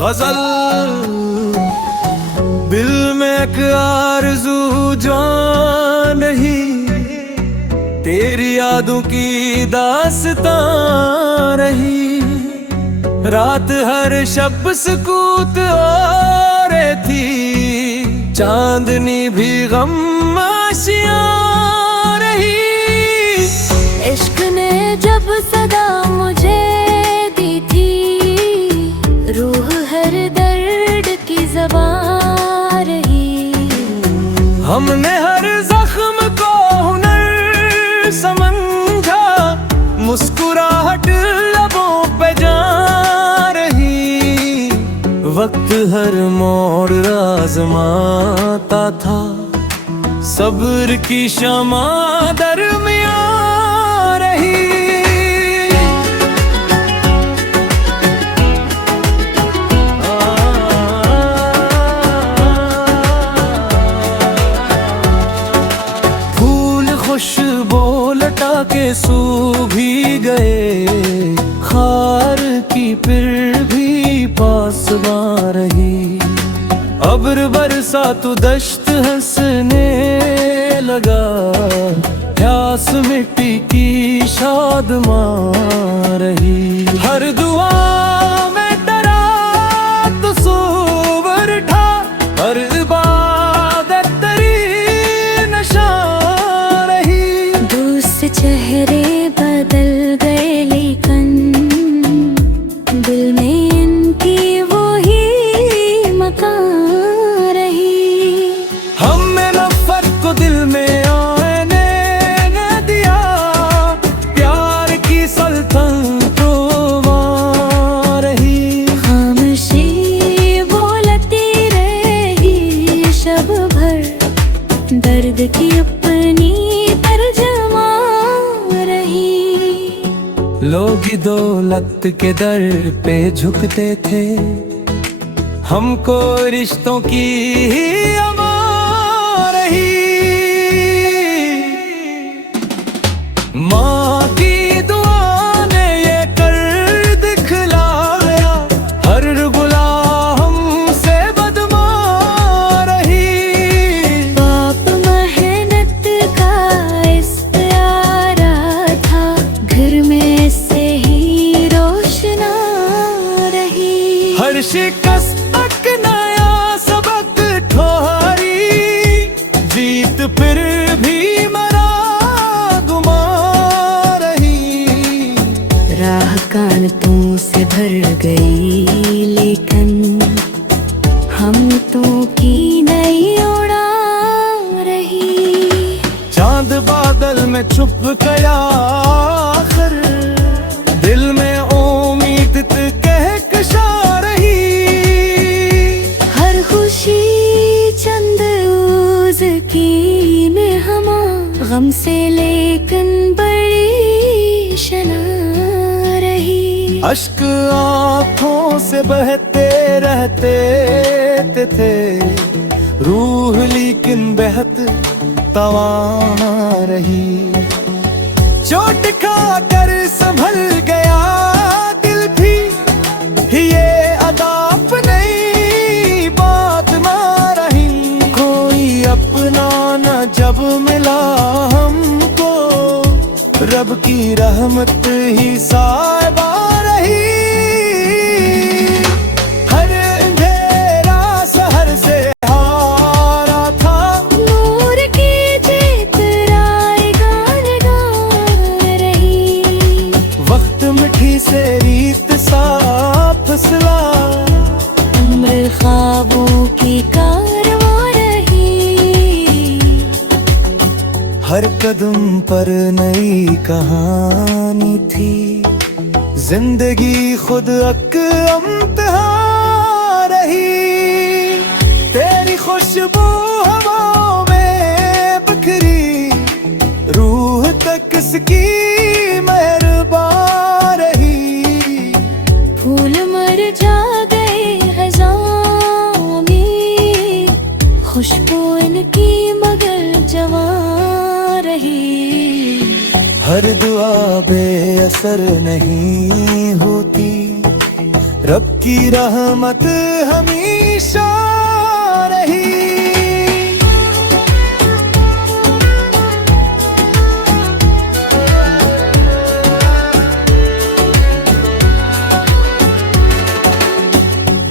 गजल दिल में एक आरज़ू जान नहीं, तेरी यादों की दास्तां रही। रात हर शब सुकूत और थी, चांदनी भी गम आशियां रही। इश्क ने जब सदा मुझे दी थी, रूह हर दर्द की ज़बान रही। हमने हर जख्म को हुनर समझा, मुस्कुराहट लबों पे जा रही। वक्त हर मोड़ आज़माता था, सब्र की शमा दरमियां रही। खुशबू लटा के सूख भी गए, खार की फिर भी पासबां रही। अब्र बरसा तो दश्त हंसने लगा, प्यास मिट्टी की शादमां रही। हर दुआ में तेरा तस्वीर था, हर इबादत तेरी नशा रही। चेहरे बदल गए लेकिन दिल में इनकी वो ही मकान रही। हमने नफरत को दिल में आने न दिया, प्यार की सल्तनत वहाँ रही। खामोशी बोलती रही शब भर, दर्द की अपनी लोग दौलत के दर पे झुकते थे, हमको रिश्तों की ही अमां रही। माँ की दुआ ने ये कर दिखलाया, हर गुलाम हमसे बदमां रही। बाप मेहनत का इस प्यारा था, घर में हर शिकस्त तक नया सबक ठोहरी, जीत फिर भी मरा गुमा रही। राह कांटों से भर गई लेकिन हमतों की नई उड़ा रही। चांद बादल में छुप गया आखिर, दिल में उम्मीद कहकशा रही। हर खुशी चंद की में हमा, गम से लेकिन बड़ी शना रही। अश्क आँखों से बहते रहते थे, रूह लेकिन बहत तवाना रही। चोट खाकर संभल गया दिल भी, ये अदाप नहीं बात ना रही। कोई अपना न जब मिला हमको, रब की रहमत ही साहिबा रही। हर अंधेरा शहर से हारा था, नूर की जीत राय गान गा रही। वक्त मिठी से रीत सा फसला, उम्र ख्वाबों की कारवां रही। हर कदम पर नई कहानी थी, जिंदगी खुद इम्तिहान रही। तेरी खुशबू हवाओं में बिखरी, रूह तक किसकी मेहरबान रही। फूल मर जा गए खज़ां में, खुशबू इनकी मगर जवां रही। हर दुआ बेअसर नहीं होती, रब की रहमत हमेशा रही।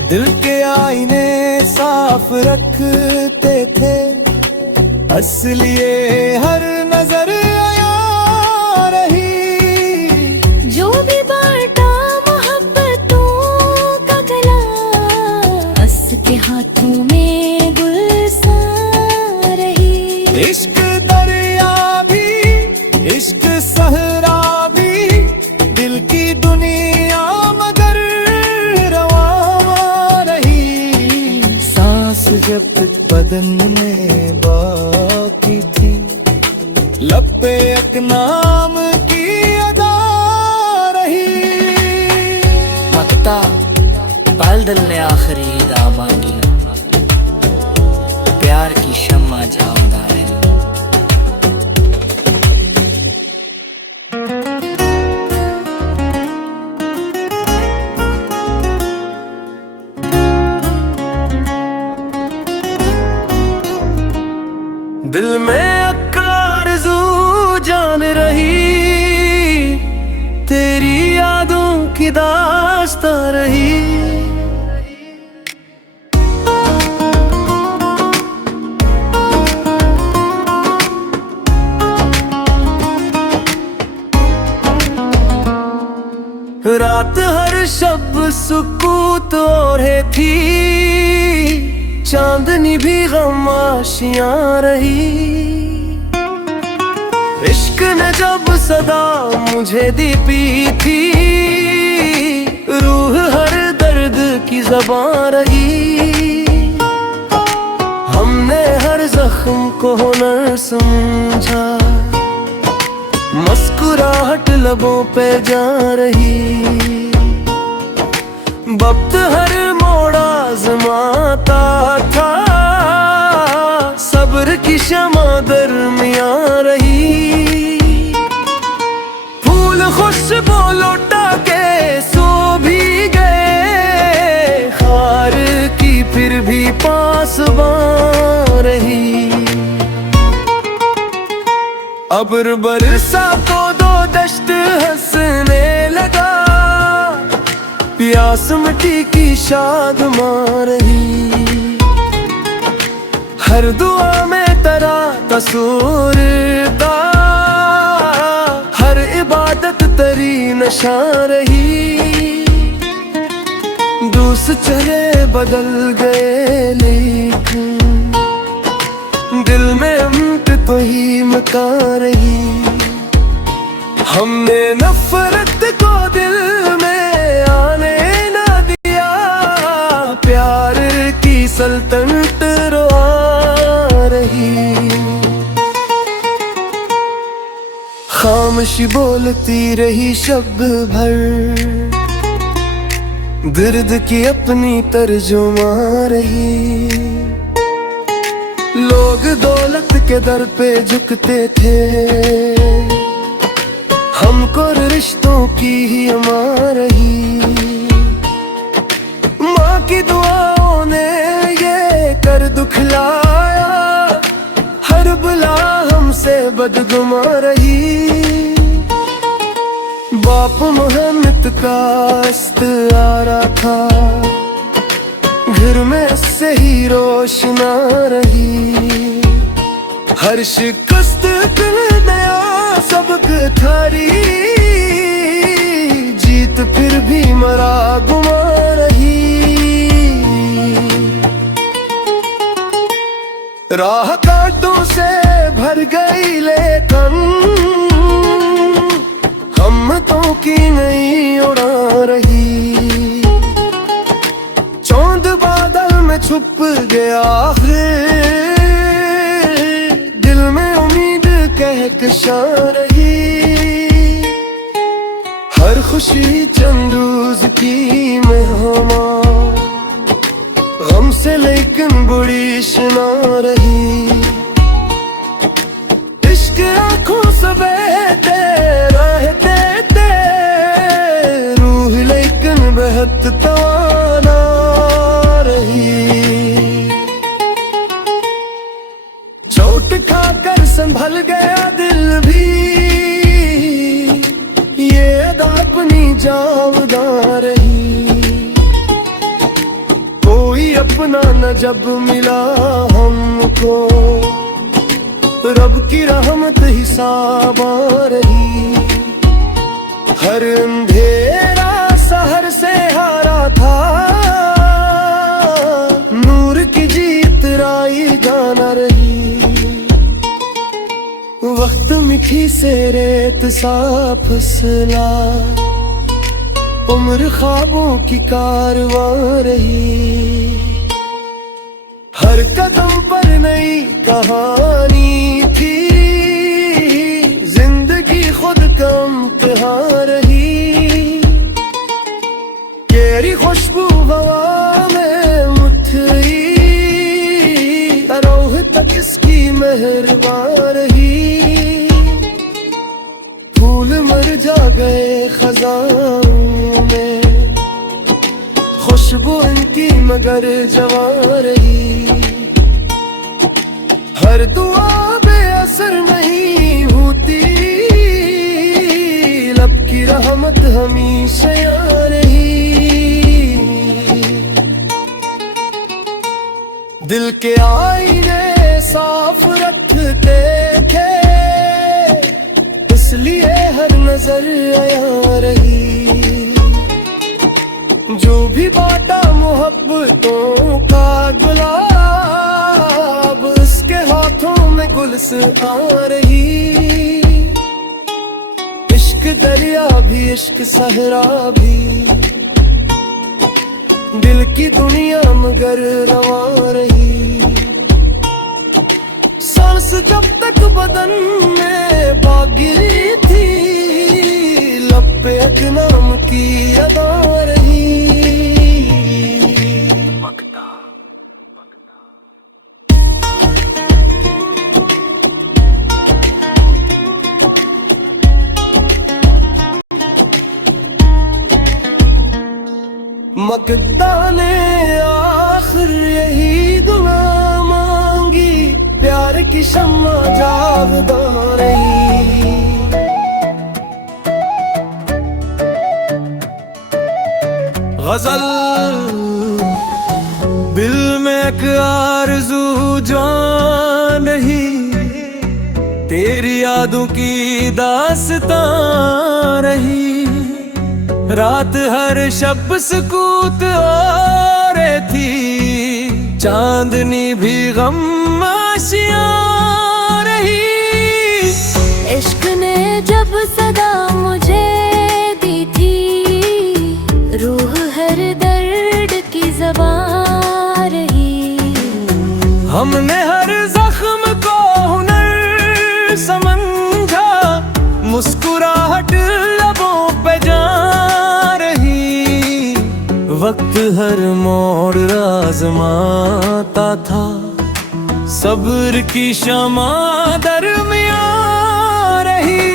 दिल के आईने साफ रखते थे, असलिए हर नजर आया रही। जो भी बांटा मोहब्बतों का गला, हंस के हाथों में गुलसान रही। इश्क दरिया भी, इश्क सहरा भी, दिल की दुनिया मगर रवा रही। सांस जब तक बदन में बाकी थी, लब पे एक नाम की अदा रही। मकता पल दिल ने आखिरी दा मांगी, प्यार की शम्मा जाऊंगा है। दिल में आरज़ू जान रही, तेरी यादों की दास्तां रही। रात हर शब सुकूत और थी, चांदनी भी गमाशियां रही। इश्क ने जब सदा मुझे दी पी थी, रूह हर दर्द की ज़बान रही। हमने हर जख्म को हुनर समझा, मुस्कुराहट लबों पे जा रही। वक्त हर मोड़ आज़माता था, सब्र की शमा दरमियां रही। फूल खुशबू लौटा के सो भी गए, खार की फिर भी पासबां रही। अब्र बरसा तो दो दश्त हंसने लगा, प्यास मिट्टी की शादमां रही। हर दुआ में तेरा कसूर था, हर इबादत तेरी नशा रही। दूस चले बदल गए लेकिन दिल में अमत तो ही मका रही। हमने नफरत को दिल में आने ना दिया, प्यार की सल्तनत रोआ रही। खामोशी बोलती रही शब्द भर, दर्द की अपनी तर्जुमा रही। लोग दौलत के दर पे झुकते थे, हमको रिश्तों की ही अमा रही। माँ की दुआओं ने ये कर दुखलाया, हर बुला हमसे बदगुमा रही। बाप मोहम्मद का इस्तारा था, घर में से ही रोशना रही। हर शिकस्त पे नया सबक थारी, जीत फिर भी मरा गुमा रही। राह कांटों से भर गई लेकिन हिम्मतों की नहीं उड़ा रही। चौंद बादल में छुप गया फिर, दिल में उम्मीद कहकशां रही। हर खुशी चंद रोज की मेहमान, गम से लेकिन बुरी शना रही। इश्क इश्क आंखों से बहते रहते थे, रूह लेकिन बेहद तवाना रही। चोट खाकर संभल गया दिल भी, ये अदा अपनी जावदां रही। कोई अपना न जब मिला हमको, रब की रहमत हिसाबा रही। हर अंधेरा सहर से हारा था, नूर की जीत राई गाना रही। वक्त मिठी से रेत सा फसला, उम्र ख्वाबों की कारवां रही। हर कदम पर नई कहानी थी, जिंदगी खुद का इम्तिहान रही। केरी खुशबू हवा में उठई, रोह तक इसकी मेहरबान रही। फूल मर जा गए खजानों में, खुशबू इनकी मगर जवां रही। हर दुआ बेअसर नहीं होती, लब की रहमत हमेशा रही। दिल के आईने साफ रखते थे, इसलिए हर नजर आया रही। जो भी बांटा मोहब्बतों का गुलाब, उसके हाथों में गुलशन आ रही। इश्क दरिया भी इश्क सहरा भी, दिल की दुनिया मगर रवां रही। सांस जब तक बदन में बाकी थी, लब पे एक नाम की अदा रही। मकदा ने आखिर यही दुआ मांगी, प्यार की शम्मा जागदा रही। गजल दिल में एक आरज़ू जान रही, तेरी यादों की दास्तां रही। रात हर शब सुकूत और थी, चांदनी भी गम आशियां रही। इश्क ने जब सदा मुझे दी थी, रूह हर दर्द की ज़बान रही। हमने हर जख्म को हुनर समझा, मुस्कुराहट लबों पे जा रही। वक्त हर मोड़ आज़माता था, सब्र की शमा दरमियां रही।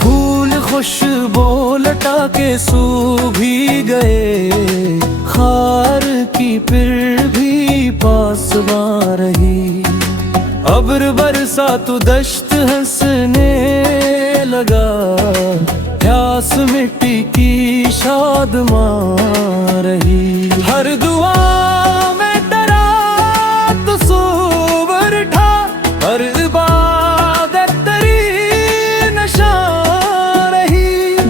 फूल खुशबू लटा के सूख भी गए, खार की फिर भी पासवां रही। अब्र बरसा तो दश्त हंसने लगा, प्यास मिट्टी की शादमां रही। हर दुआ में डरा तो सूबर था, हर इबादत तेरी नशां रही।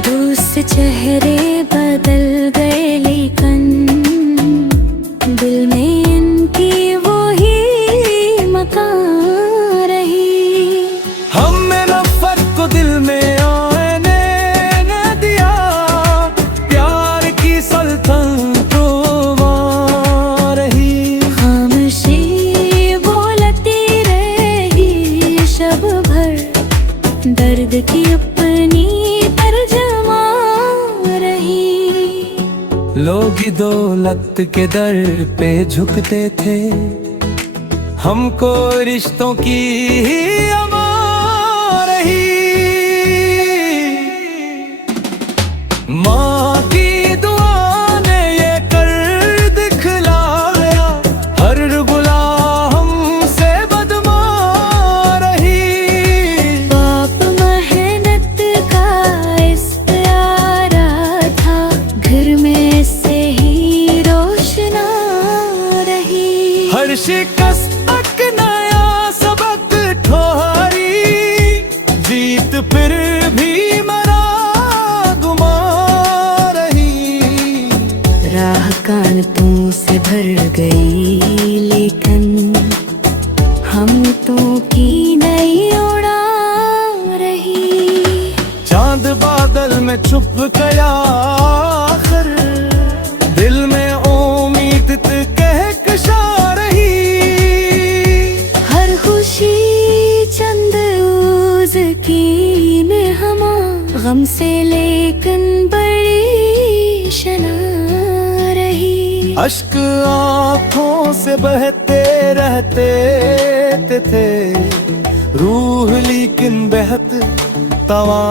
दूसरे चेहरे बदल गए, लेकिन दिल में इनकी वही मकान रही। हमने नफरत को दिल में आने न दिया, प्यार की सल्तनत वहाँ रही। खामोशी बोलती रही शब भर, दर्द की अपनी तर्जमा लोग दौलत के दर पे झुकते थे, हमको रिश्तों की ही अमा रही। माँ की दुआ ने ये कर दिखलाया, हर गुलाम हमसे बदमा रही। बाप मेहनत का इस्तारा था, घर में से ही रोशना रही। हर शिकस्त तक नया सबक ठोहरी, जीत फिर भी मरा गुमा रही। राह कांटों से भर गई, लेकिन हमतों की नई उड़ा रही। चांद बादल में छुप गया आखिर, दिल में उम्मीद कहकशा रही। हर खुशी चंद उज की में हमा, गम से लेकिन बड़ी शना रही। अश्क आँखों से बहते रहते थे, रूह लेकिन बहत तवा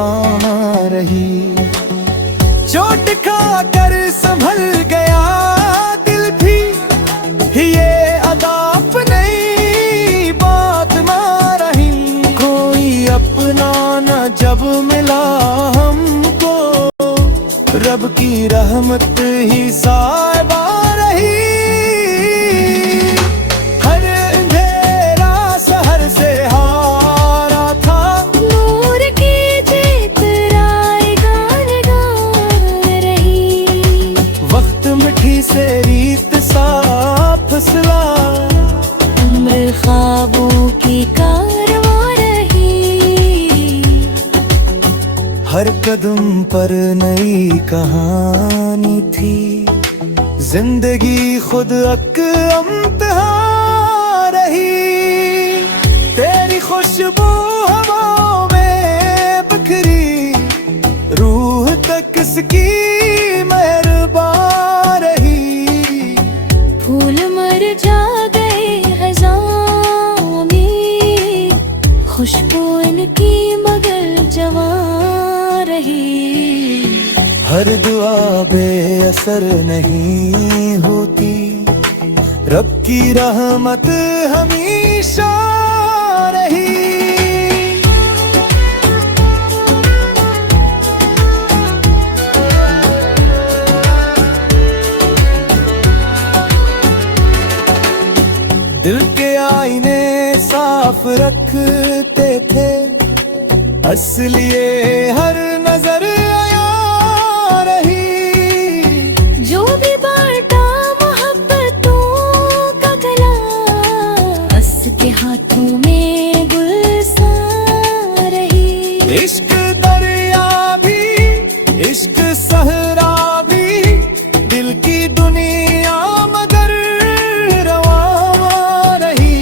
रही। चोट खा कर संभल गया दिल भी, ये अदाप नहीं बात मारही। कोई अपना न जब मिला हमको, रब की रहमत ही साहिबा रही। हर अंधेरा शहर से हारा था, नूर की जीत राय गान गा रही। वक्त मिठी से रीत सा फसला, उम्र ख्वाबों की कारवां रही। हर कदम पर नई कहानी थी, जिंदगी खुद अम्तहा रही। तेरी खुशबू हवाओं में बिखरी, रूह तक किसकी मेहरबान रही। फूल मर जा गए हज़ारों में, खुशबू इनकी मगर जवां रही। हर दुआ बेअसर नहीं होती, रब की रहमत हमेशा रही। दिल के आईने साफ रखते थे, असलिए हर नजर आया रही। जो भी बांटा मोहब्बतों का गला, अस के हाथों में गुलसान रही। इश्क दरिया भी, इश्क सहरा भी, दिल की दुनिया मगर रवा रही।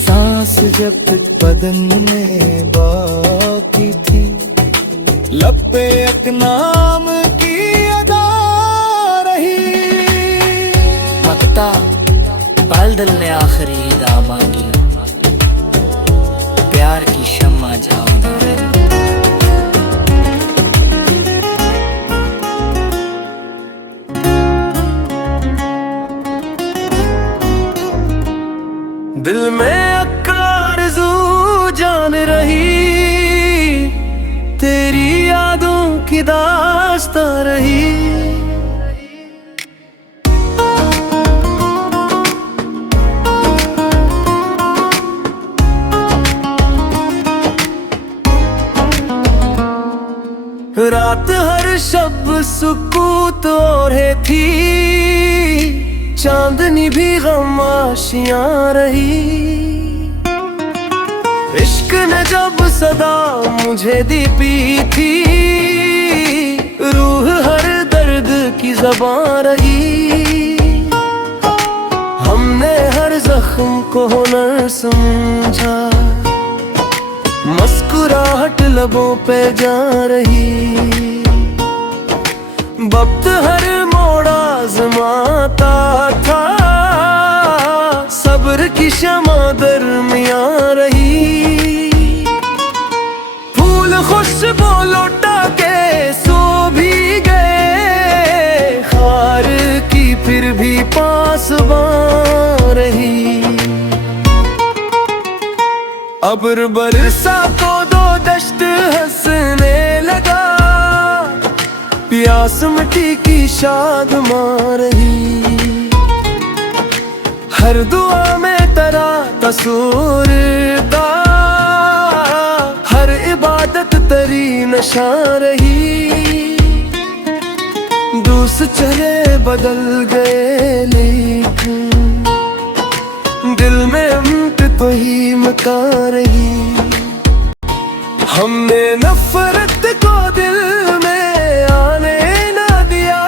सांस जब तक बदन में बाकी थी, लब पे एक नाम की अदा रही। मकता पहल दिल ने आखिरी दा मांगी, प्यार की शम्मा जाऊंगा है। दिल में आरज़ू जान रही, तेरी यादों की दास्तां रही। रात हर शब सुकूत ओढ़े थी, चांदनी भी गमाशियां रही। इश्क ने जब सदा मुझे दी पी थी, रूह हर दर्द की ज़बान रही। हमने हर जख्म को हुनर समझा, मुस्कुराहट लबों पे जा रही। वक्त हर मोड़ आता था, सब्र की शमा दरमियां रही। फूल खुशबू लौटा के सो भी गए, खार की फिर भी पासबां रही। अब्र बरसा तो दो दश्त हंसने लगा, प्यास मिट्टी की शादमां रही। हर दुआ में तेरा कसूर था, हर इबादत तेरी नशा रही। दूस चले बदल गए लेकिन दिल में अमत तो ही मका रही। हमने नफरत को दिल में आने ना दिया,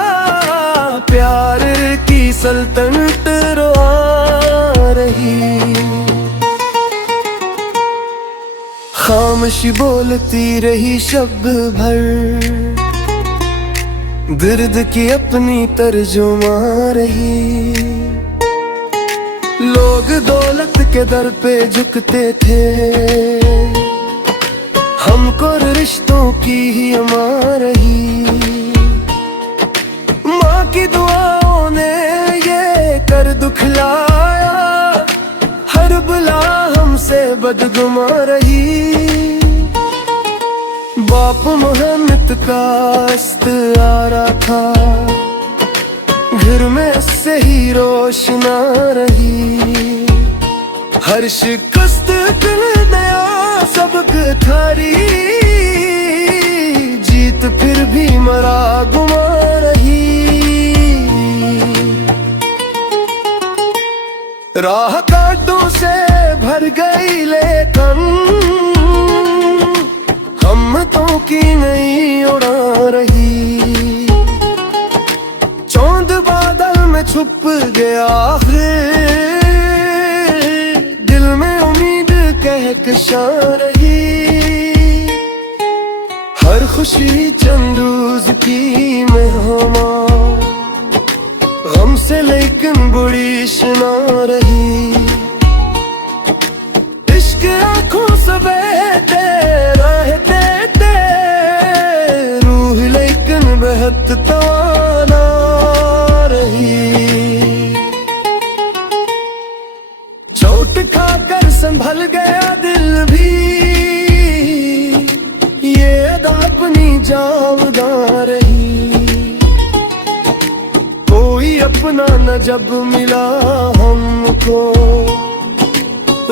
प्यार की सल्तनत रोआ रही। खामोशी बोलती रही शब्द भर, दर्द की अपनी तर्जुमा रही। लोग दौलत के दर पे झुकते थे, हमको रिश्तों की ही अमां रही। माँ की दुआओं ने ये कर दुखलाया, हर बुला हमसे बदगुमा रही। बाप मोहम्मद का इस्तारा था, घर में से ही रोशना रही। हर शिकस्त नया सबक थारी, जीत फिर भी मरा गुमा रही। राह कांटों से भर गई लेकिन हिम्मतों की नहीं उड़ा रही। चौंद बादल में छुप गया फिर, दिल में उम्मीद कहकशा रही। हर खुशी चंद रोज की मेहमान, गम से लेकिन बुरी शना रही। इश्क आँखों से बहते रहते थे, रूह लेकिन बहत तवाना रही। चोट खाकर संभल गया दिल भी, ये अदा अपनी जावदां रही। कोई अपना न जब मिला हमको,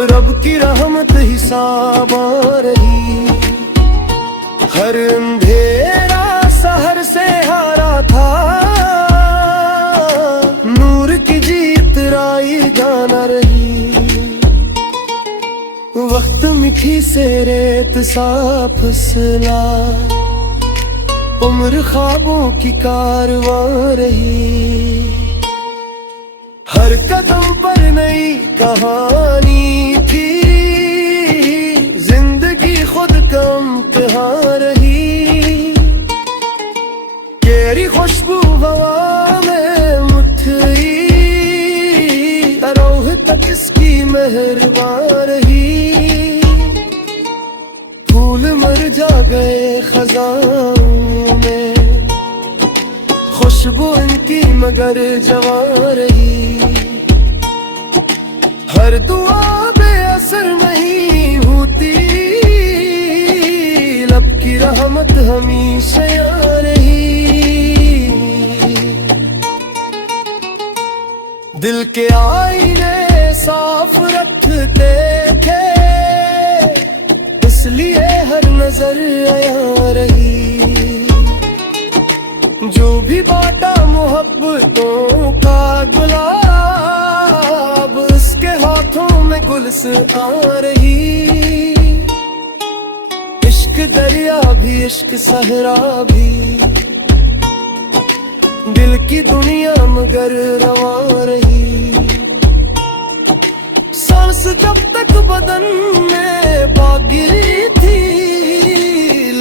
रब की रहमत हिसाब आ रही। हर अंधेरा सहर से हारा था, नूर की जीत राई गाना रही। वक्त मिठी से रेत सा फसला, उम्र ख्वाबों की कारवां रही। हर कदम पर नई कहानी थी, जिंदगी खुद का इम्तिहान रही। केरी खुशबू हवा में मुठरी, रोह तक इसकी मेहरबान रही। फूल मर जा गए खजानों में, खुशबू इनकी मगर जवां रही। हर दुआ बेअसर नहीं होती, लब की रहमत हमेशा याद रही। दिल के आईने साफ रखते थे, इसलिए हर नजर आया रही। जो भी बांटा मोहब्बतों का गुलाब, उसके हाथों में गुल्स आ रही। इश्क दरिया भी इश्क सहरा भी, दिल की दुनिया मगर रवा रही। सांस जब तक बदन में बागी थी,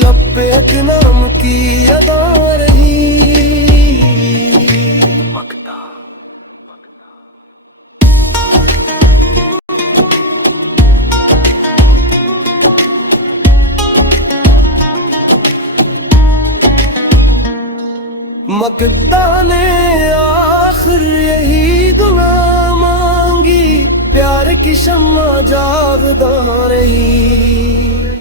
लब पे एक नाम की अदा रही। मकता ने आखिर यही दुआ मांगी, प्यार की शम्मा जागदा रही।